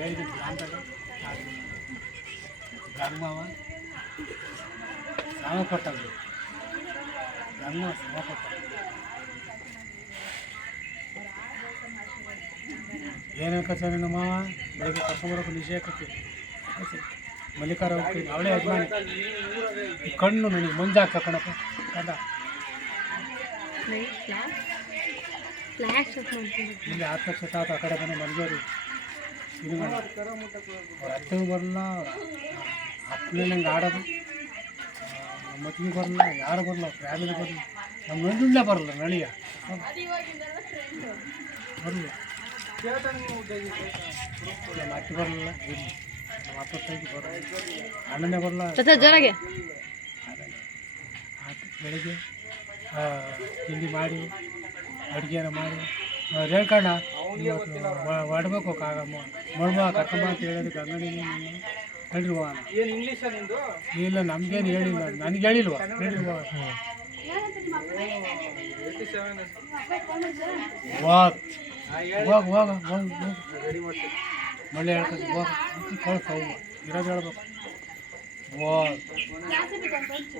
ಹೇಳಿದ್ದೀನಿ ಗ್ರಾಮದಾಗ ಗಂಗಮ್ಮ ಶ್ರಮ ಪಟ್ಟದ್ದು ಗಂಗಮ್ಮ ಶ್ರಮ ಪಟ್ಟ ಏನೇನು ಕಸ ನಮ್ಮ ಮಾವ ಬೆಳಗ್ಗೆ ಕರ್ಕೊಂಬರೋಕೆ ನಿಷೇಧಕ್ಕೆ ಮಲ್ಲಿಕಾರ ಹೋಗ್ತೀನಿ ಅವಳೇ ಯಜಮಾನಿ ಈ ಕಣ್ಣು ನನಗೆ ಮಂಜಾಕ ಕಣಪ್ಪ ಅದ ಇಲ್ಲಿ 10 ಲಕ್ಷ ತಾತ ಆ ಕಡೆ ಬಂದು ಮಲ್ಗೋರಿ ಇದು ಅತ್ತೆ ಬರಲ್ಲ ಅಪ್ಪನೇ ನಂಗೆ ಆಡೋದು ಮತ್ತಿಗೆ ಬರಲ್ಲ ಯಾರು ಬರಲ್ಲ ಫ್ಯಾಮಿಲಿ ಬರಲ್ಲ ನಮ್ಮ ನಂದುಳ್ಳೇ ಬರಲ್ಲ ನಳಿಯ ಬರಲ್ಲ ನಮ್ಮ ಅತ್ತೆ ಬರಲ್ಲ ನಮ್ಮ ಅಪ್ಪತ್ತಾಗಿ ಬರಲ್ಲ ಅಣ್ಣನೇ ಬರಲ್ಲ ಜೋರಾಗೆ ಬೆಳಿಗ್ಗೆ ತಿಂಡಿ ಮಾಡಿ ಅಡುಗೆನ ಮಾಡಿ ರೇಳ್ಕಣ್ಣ ಇವತ್ತು ಹೊಡ್ಬೇಕು ಮೊಳ್ಮ ಕರ್ಕೊಂಬ ಅಂತ ಹೇಳಿದಕ್ಕೆ ಅಂಗಡಿನ ನಡ್ರಿ ಹೋಗೋಣ ಇಲ್ಲ ನಮಗೇನು ಹೇಳಿಲ್ಲ ನನಗೆ ಹೇಳಿಲ್ವ ನಡ್ರಿ ಹೋಗೋಣ ಹೋಗ ಮಳೆ ಹೇಳ್ಕೊಂಡು ಹೋಗ ಕಳ್ಸೋ ಇರೋದು ಹೇಳ್ಬೇಕು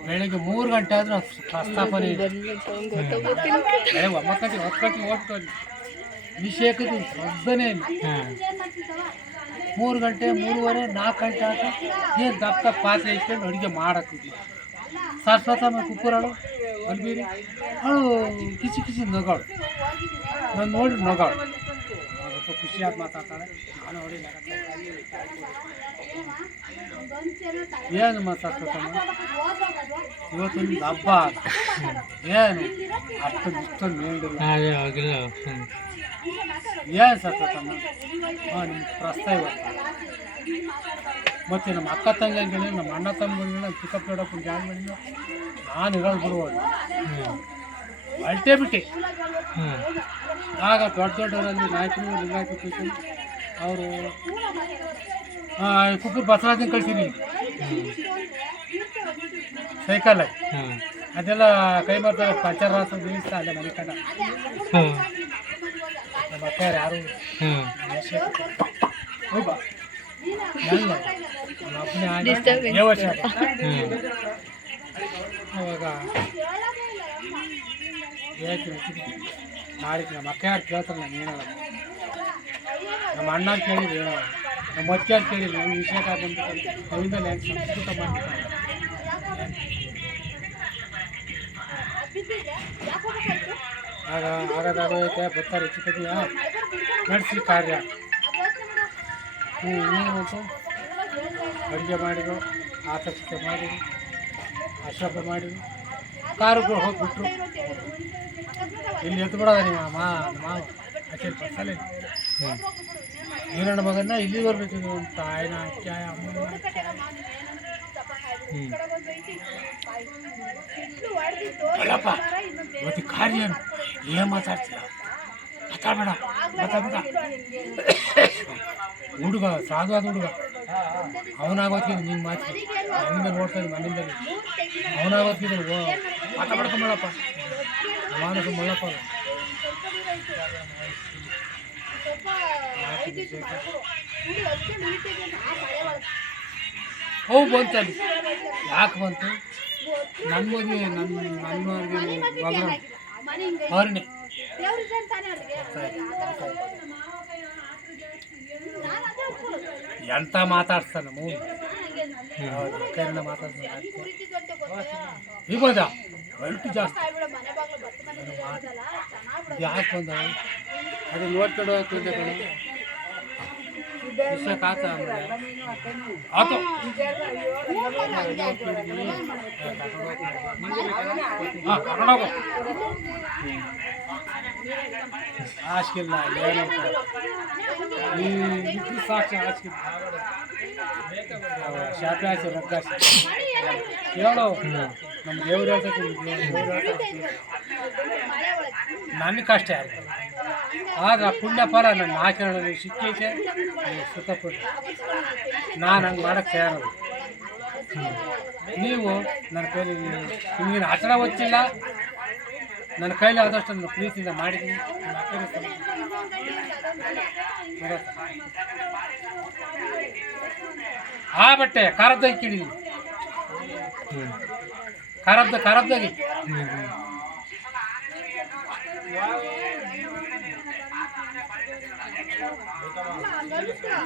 ಬೆಳಿಗ್ಗೆ 3 ಗಂಟೆ ಆದ್ರೆ ಸ್ಥಾಪನೆ ಬೆಳಗ್ಗೆ 9 ಗಂಟೆ 10 ಗಂಟೆ ಓದ್ಕೊಂಡು ನಿಷೇಕದ್ದು ಶಬ್ದನೇ ಇಲ್ಲ 3 ಗಂಟೆ 3:30 4 ಗಂಟೆ ಆಗ ಏನು ದಪ್ಪ ಪಾತ್ರೆ ಇಟ್ಕೊಂಡು ಅಡುಗೆ ಮಾಡೋಕ್ಕಿಲ್ಲ ಸರಸ್ವತಮ್ಮ ಕುಕ್ಕರಳು ಅಲ್ಬೀರಿ ಅವಳು ಕಿಸಿ ನಗಾಳು ನಾನು ನೋಡಿ ನಗಾಳು ಸ್ವಲ್ಪ ಖುಷಿಯಾಗಿ ಮಾತಾಡ್ತಾಳೆ ನಾನು ನೋಡಿ ಏನು ಮಾತಾಡ್ತಮ್ಮ ಇವತ್ತೊಂದು ಹಬ್ಬ ಏನು ಅಷ್ಟೊಂದು ಹೇಳಿಲ್ಲ ಏನು ಸತ್ತಮ್ಮ ನಿಮ್ಗೆ ಪ್ರಸ್ತಾವ ಮತ್ತು ನಮ್ಮ ಅಕ್ಕ ತಂಗಿಗಳು ನಮ್ಮ ಅಣ್ಣ ತಮ್ಮಗಳನ್ನ ಚಿಕ್ಕಪ್ಪ ದೊಡ್ಡಪ್ಪನ ಜಾಗ ಮಾಡಿದ್ರು ನಾನು ಇರೋದು ಬಿಡುವುದು ಅಲ್ಟೇ ಬಿಟ್ಟೆ ಆಗ ದೊಡ್ಡವರಲ್ಲಿ ನಾಯಕರು ಲಿಂಗಾಯತ ಕೂತ್ಕೊಂಡು ಅವರು ಕುಕ್ಕೂರು ಬಸವರಾಜನ ಕಳ್ಸೀನಿ ಸೈಕಲ್ ಅದೆಲ್ಲ ಕೈ ಮಾಡ್ತಾರೆ ಪಂಚರಾಸ ನಿಲ್ಲಿಸ್ತಾ ಅಲ್ಲೇ ಮನೆ ಕಂಡ ನಮ್ಮ ಅಕ್ಕ ಯಾರು ಅವಾಗ ನಾಡಿದ್ದು ನಮ್ಮ ಅಕ್ಕ ಯಾರು ಕೇಳ್ತಾರೆ ನಾನು ಹೇಳೋಲ್ಲ ನಮ್ಮ ಅಣ್ಣ ಅಂತ ಕೇಳಿದ್ರು ಹೇಳೋಲ್ಲ ನಮ್ಮ ಅಕ್ಕೆ ಅಂತ ಕೇಳಿದ್ರು ನನ್ನ ವಿಷಯ ಬಂದು ಅವಿಂದ ನಾನು ಸಂಸ್ಕೃತ ಮಾಡ್ತೀನಿ ಆಗೋದೈತೆ ಬರ್ತಾರೆ ಚಿಕ್ಕದಿಯಾ ನಡೆಸಿ ಕಾರ್ಯ ನೀವಂತೂ ಅಡುಗೆ ಮಾಡಿದ್ರು ಆಕರ್ಷಿತ ಮಾಡಿದ್ರು ಅಶ್ರಫ ಮಾಡಿದ್ರು ಕಾರುಗಳು ಹೋಗಿಬಿಟ್ರು ಇಲ್ಲಿ ಎದ್ದು ಬಿಡೋದ ನಿಮ್ಮ ಮಾವ ಅಚ್ಚರಿ ಪರ್ಸಲೇ ನೀರಣ್ಣ ಮಗನ್ನ ಇಲ್ಲಿ ಬರ್ಬೇಕು ಅಂತ ಆಯ್ನ ಅಕ್ಕಾಯ ಅಮ್ಮನ ಅಲ್ಲಪ್ಪ ಇವತ್ತು ಕಾರ್ಯ ಏನು ಮಾತಾಡ್ತೀರ ಮಾತಾಡಬೇಡ ಹುಡುಗ ಸಾಧುವಾದ ಹುಡುಗ ಅವನಾಗೋದ್ಕಿದ್ದು ನಿನ್ನ ಮಾತು ನನ್ನಿಂದ ನೋಡ್ತಾ ಇದ್ದೀನಿ ನನ್ನಿಂದಲೇ ಅವನಾಗೋದ್ಕಿದ್ದು ಮಾತಾಡ್ಕೊಂಬಳಪ್ಪ ಮಾನಸ ಮಳ್ಳಪ್ಪ ಹೋ ಬಂತಲ್ಲಿ ಯಾಕೆ ಬಂತು ನನ್ನ ಮದುವೆ ನನ್ನ ಅವ್ರನ್ನೇ ಎಂತ ಮಾತಾಡ್ತಾನೆ ಮೂರು ಕೈನ ಮಾತಾಡ್ತಾನೆ ಇವಾಗ ಅಲ್ಟು ಜಾಸ್ತಿ ಯಾಕೆ ಬಂದ ಅದು ನೋಡ್ಕೊಂಡು ಹೋಗ್ತಿದ್ದೆ ಕಡೆ ವಿಷಯಕ್ಕೆ ಆತ ಆತು ಕರ್ಕೊಂಡೋಗು ಆಸ್ಕಿಲ್ಲ ಏನು ಸಾಕ್ಷಿ ಆಸ್ಕಿಲ್ಲ ಶಾಪೆ ಆಸೆ ರೊಕ್ಕಾಸೆ ಹೇಳು ನಮ್ಮ ದೇವ್ರು ಹೇಳ್ತೈತಿ ನನ್ನ ಕಷ್ಟ ಯಾರು ಆದ್ರೆ ಪುಣ್ಯ ಫಲ ನನ್ನ ಆಚರಣೆ ಸಿಕ್ಕೈತೆ ಸುಖಪಟ್ಟು ನಾನು ಹಂಗೆ ಮಾಡೋಕ್ಕೆ ತಯಾರಲ್ಲ ನೀವು ನನ್ನ ಕೈಲಿ ನಿಮಗೇನು ಆಚರಣೆ ಗೊತ್ತಿಲ್ಲ ನನ್ನ ಕೈಲಿ ಆದಷ್ಟು ನನ್ನ ಪ್ರೀತಿಯಿಂದ ಮಾಡಿದ್ದೀನಿ. ಆ ಬಟ್ಟೆ ಖಾರದ್ದಾಗಿ ಕೇಳಿದ್ದೀನಿ, ಖಾರದ್ದಾಗಿ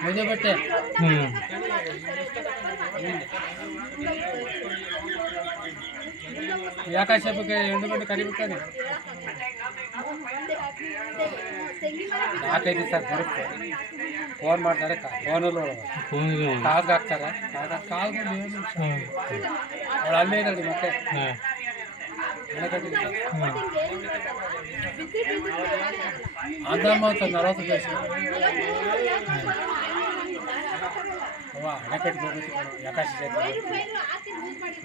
ಮದುವೆ ಬಟ್ಟೆ ಯಾಕಾಶ ಬಗ್ಗೆ 2 ಗಂಟೆ ಕರಿಬೇಕಾದ್ರೆ 4-5 ದಿವಸ ಬರುತ್ತೆ. ಫೋನ್ ಮಾಡ್ತಾರೆ, ಫೋನಲ್ಲೂ ಕಾಲ್ಗೆ ಹಾಕ್ತಾರೆ. ಕಾಲ್ಗೆ ಅವಳು ಅಲ್ಲೇ ಇದ್ದಾಳೆ ಮತ್ತೆ ಅಂದಮ್ಮ ಅಂತ 40 ದಿವಸ ಅವ ಅಣೆಕಟ್ಟಿಗೆ ಹೋಗುತ್ತೆ. ಯಾಕಾಶ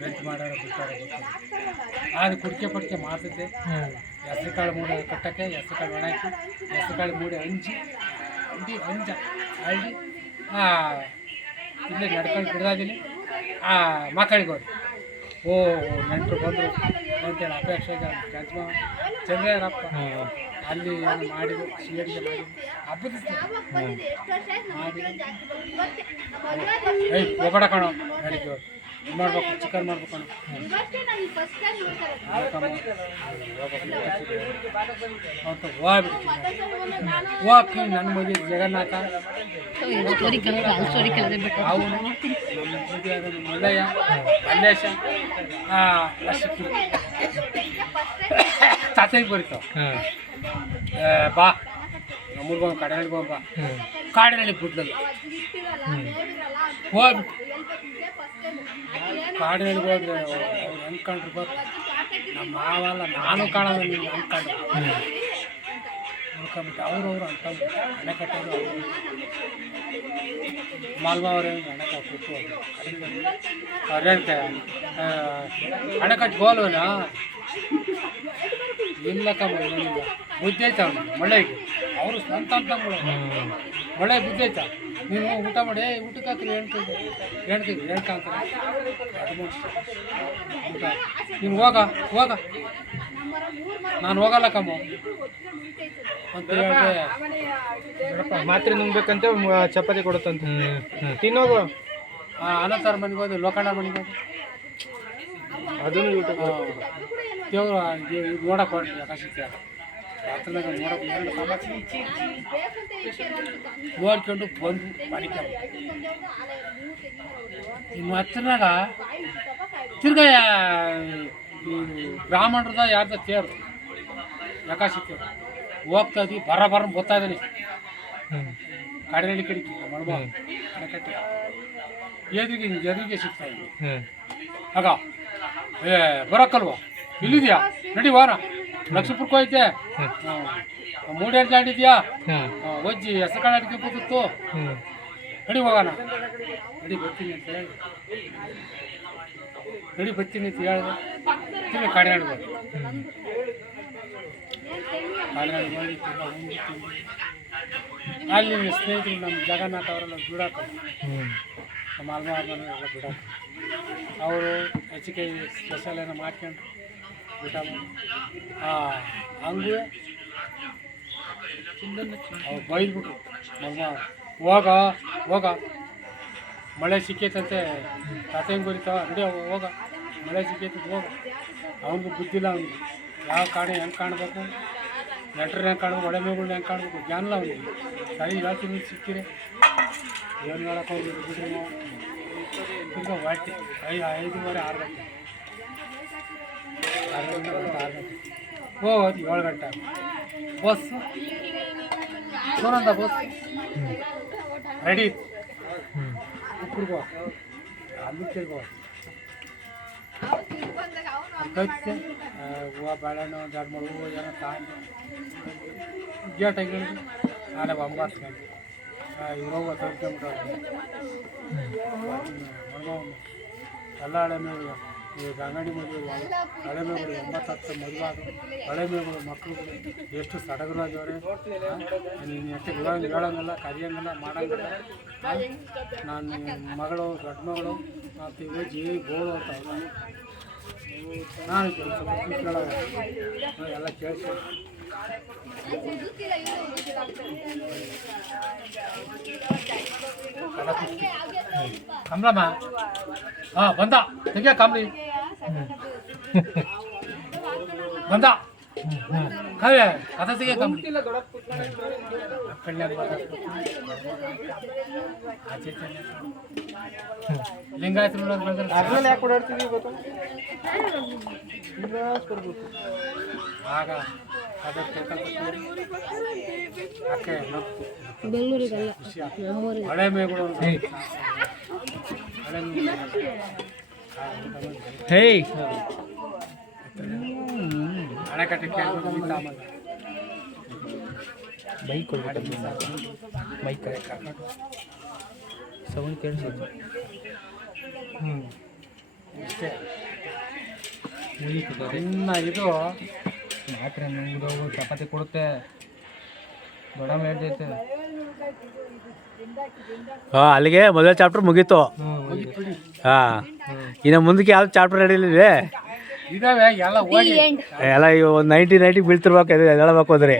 ರೆಂಟ್ ಮಾಡೋರು ಬಿಟ್ಟಾರೆ ಅದು ಕುಡಿಕೆ ಪಡಿಕೆ ಮಾಡ್ತಿದ್ದೆ. ಹೆಸ್ರು ಕಾಳು ಮೂಡೆ ಕಟ್ಟಕ್ಕೆ ಹೆಸ್ರು ಕಾಳು ಒಣ ಹಾಕಿ ಹೆಸ್ರು ಕಾಳು ಮೂಡೆ ಹಂಚಿ ಹಳ್ಳಿ ಇಲ್ಲೇ ನಡ್ಕೊಂಡು ಬಿಡ್ದಾದಿನಿ. ಮಕ್ಕಳಿಗೆ ಹೋಗಿ ನೆಂಟರು ಬಂದರು ಅಂತೇಳಿ ಅಪೇಕ್ಷೆಗೆ ಚಂದ್ರಯ್ಯನಪ್ಪ ಅಲ್ಲಿ ಏನು ಮಾಡಿದ್ರು, ಸಿಎಡ್ಗೆ ಮಾಡಿದ್ರು ಹಬ್ಬದ ಹೋಗಡ ಕಣೋ ನಡೀತೀವಿ. ಇದು ಮಾಡ್ಬೇಕು, ಚಿಕನ್ ಮಾಡ್ಬೇಕು ಕಣೋ ಅಂತ ಹೋಗ್ತೀನಿ. ನನ್ನ ಮದುವೆ ಜಗನ್ನಾಥ ಅವನು ನಮ್ಮ ಮಲ್ಲಯ್ಯ ಮಲ್ಲೇಶ ತಾತೆಗೆ ಬರೀತಾವ. ಬಾ ನಮ್ಮೂರ್ಗೆ ಹೋಗಿ ಕಡೆಗಳಿಗೆ ಹೋಗ್ಬಾ, ಕಾಡಿನಲ್ಲಿ ಬಿಡ್ದಲ್ಲ ಹೋಗ್ಬಿಟ್ಟು ಕಾಡಿನಲ್ಲಿ ಹೋದ್ರೆ ಅವ್ರು ಅಂದ್ಕೊಂಡ್ರು ಬರ್ತಾರೆ. ನಮ್ಮ ಮಾವಲ್ಲ ನಾನು ಕಾಣೋದು ನೀವು ಅಂದ್ಕೊಂಡ್ರು ನೋಡ್ಕೊಂಬಿಟ್ಟು ಅವ್ರವ್ರು ಅಂದ್ಕೊಂಡು ಹಣೆ ಕಟ್ಟೋದು ಮಾಲ್ಮಾವ್ರೆ ಹಣೆ ಕೊಟ್ಟು ಅವ್ರೇಳ್ತೆ ಹಣೆ ಕಟ್ಟಿ ಗೋಲ್ವನಾ ಇಲ್ಲ ಕಮ್ಮ ಏನಿಲ್ಲ ಬುದ್ಧಿ ಐತ ಅವ್ನು ಮಳೆಗೆ ಅವರು ಸ್ವಂತ ಅಂತಂಗಳು ಮಳೆ ಬುದ್ಧಿ ಐತ. ನೀನು ಊಟ ಮಾಡಿ ಊಟಕ್ಕೆ ಹಾಕ್ರಿ ಹೇಳ್ಕೊಂತಾರೆ ಅದು ಊಟ ನೀನು ಹೋಗ ನಾನು ಹೋಗಲ್ಲ ಕಮ್ಮ ಅಂತ ಹೇಳಿದ್ರೆ ಮಾತ್ರೆ ನುಂಗ್ಬೇಕಂತ ಚಪಾತಿ ಕೊಡುತ್ತಂತ ತಿನ್ನೋದು. ಅನಂತರ ಮನೆಗೆ ಹೋದೆ, ಲೋಕಣ್ಣ ಮನೆಗೆ ಹೋದೆ. ಅದನ್ನು ಯೂಟ್ಯೂಬ್ ದೇವ್ರು ನೋಡಕ್ಕೆ ಹೊರಟ್ರಿ ಆಕಾಶಕ್ಕೆ ರಾತ್ರಿನಾಗ ನೋಡಕ್ಕೆ 2 ಸಮಾಚಾರ ನೋಡ್ಕೊಂಡು ಬಂದು ಮಾಡಿಕೆ ಇನ್ನು ಹತ್ರನಾಗ ತಿರ್ಗಾ ಬ್ರಾಹ್ಮಣರದ ಯಾರ್ದ ತೇರು ಆಕಾಶಕ್ಕೆ ಹೋಗ್ತಾ ಇದ್ವಿ. ಬರ ಬರ್ತಾ ಇದ್ದಾನೆ ಕಾಡಿನಲ್ಲಿ ಕಡಿಕೆ ಮಣ್ಬ ಅಣೆಕಟ್ಟೆ ಎದುರಿಗೆ ಸಿಗ್ತಾ ಇದ್ವಿ. ಆಗ ಬರೋಕ್ಕಲ್ವ ಇಲ್ಲಿದ್ಯಾ ನಡಿ ವಾರ ಲಕ್ಷ್ಮೀಪುರಕ್ಕೂ ಐತೆ ಮೂಡೇರು ಜಾಡಿದ್ಯಾ ಒಜ್ಜಿ ಹೆಸರು ಕಾಳು ಅಡಿಕೆ ಕೂತಿತ್ತು ನಡಿ ಹೋಗೋಣ. ನಡಿ ಬರ್ತೀನಿ ಅಂತ ಹೇಳಿ ಹೇಳಿದೆ ತಿನ್ನ ಕಾಡಿನಾಡು ಹೋಗಿ ಅಲ್ಲಿ ಸ್ನೇಹಿತರು ನಮ್ಮ ಜಗನ್ನಾಥ ಅವರೆಲ್ಲ ಬಿಡಾಕ ನಮ್ಮ ಅಲ್ಮಾರ್ದೆಲ್ಲ ಬಿಡಾಕ ಅವರು ಹೆಚ್ಚಿಗೆ ಸ್ಪೆಷಲ್ ಏನೋ ಮಾಡ್ಕೊಂಡ್ರು ಊಟ ಮಾಡಿ ಹಂಗೂ ಅವ್ರು ಬೈದ್ಬಿಟ್ರು ನಮ್ಮ ಹೋಗ ಮಳೆ ಸಿಕ್ಕೈತಂತೆ ತಾತ ಹೆಂಗೆ ಬರೀತಾವ ನಡಿ ಹೋಗ ಮಳೆ ಸಿಕ್ಕೈತಂತೆ ಹೋಗ. ಅವನಿಗೂ ಬುದ್ಧಿಲ್ಲ, ಅವನಿಗೆ ಯಾವ ಕಾಣೆ ಹೆಂಗೆ ಕಾಣಬೇಕು, ನೆಂಟ್ರನ್ನ ಹೆಂಗೆ ಕಾಣಬೇಕು, ಒಡೆ ಮೇಗಳನ್ನ ಹೆಂಗೆ ಕಾಣಬೇಕು ಜ್ಞಾನಲ್ಲ ಅವನಿಗೆ. ಸರಿ ಹೇಳ್ತೀನಿ ಸಿಕ್ಕಿರಿ ಏನು ಹೇಳಕ್ಕೆ ಹೋಗಿದ್ರು ಬಿಡ್ರಿ ನಾವು ತಿರ್ಗ ಹೊಟ್ಟೆ 5:30 6 ಗಂಟೆ 6 ಗಂಟೆ ಹೋಗೋದು 7 ಗಂಟೆ ಬಸ್ಸು ಸೋನಂದ ಬಸ್ ರೆಡಿ ಉಪ್ಪುರ್ಗೋ ಅಲ್ಲಿಗೆ ಕಚ್ಚೆ ಹೂವು ಬಾಳೆಹಣ್ಣು 2-3 ಹೂವು ಏನೋ ತಗೊಂಡು ಗೇಟಾಗಿ ನಾಳೆ 9 ಗಂಟೆ ಇವಾಗ ತೋರ್ಕೊಂಬಿಟ್ಟು ಎಲ್ಲ ಹಳೆ ಮೇಗಳು ಈಗ ಅಂಗಡಿ ಮದುವೆ ಹಳೆ ಮೇಗಳು 9-10 ಮದುವೆ ಆದವು. ಹಳೆ ಮೇಗಳು ಮಕ್ಕಳುಗಳು ಎಷ್ಟು ಸಡಗರಾಗವ್ರೆ. ನೀನು ಎಷ್ಟು ಹೇಳೋಂಗಿಲ್ಲ, ಕರಿಯೋಂಗಿಲ್ಲ, ಮಾಡೋಂಗಿಲ್ಲ. ನಾನು ಮಗಳು ದೊಡ್ಡ ಮಗಳು ಮತ್ತು ಇವಜ್ಜಿ ಗೋಳು ಅಂತ ನಾನು ಎಲ್ಲ ಕೇಳಿಸಿ ಕಮಲಮ್ಮ ಹಾಂ ಬಂದ ತೆಗಿಯ ಕಾಮ್ಲಿ ಬಂದ ಕಾವ್ಯ ಕಥೆ ತೆಗಿಯ ಕಾಮ್ಲಿ ಲಿಂಗಾಯತರು ಅದ್ರಲ್ಲಿ ಯಾಕೆ ಓಡಾಡ್ತಿದ್ದೀವಿ ಗೊತ್ತಾ ಆಗ ಅದಕ್ಕೆ ಯಾಕೆ ಬೆಂಗಳೂರಿಗಲ್ಲ ಹಳೆ ಮೇಗಳು ಹಳೆ ಹೇ ಅಣೆಕಟ್ಟೆ ಬೈಕ್ ಕೊಡ್ಬೇಕು ಬೈಕ್ ಸೌಂಡ್ ಕೇಳಿಸೋದು ಇಷ್ಟೇ ಮುಗೀತು ಇನ್ನ ಇದು ಮಾತ್ರೆ ನುಂಗಿದೋಗು ಚಪಾತಿ ಕೊಡುತ್ತೆ ದೊಡ್ಡಮ್ಮ ಹೇಳ್ತೈತೆ ಹಾಂ ಅಲ್ಲಿಗೆ ಮೊದಲ ಚಾಪ್ಟರ್ ಮುಗೀತು ಹಾಂ ಇನ್ನು ಮುಂದಕ್ಕೆ ಯಾವ್ದು ಚಾಪ್ಟರ್ ನಡೀಲಿದೆ ಇದಾವೆ ಎಲ್ಲ ಹೋಗಿ ಎಲ್ಲ ಒಂದು 90 ಬೀಳ್ತಿರ್ಬೇಕು ಇದು ಹೇಳಬೇಕು ಅಂದರೆ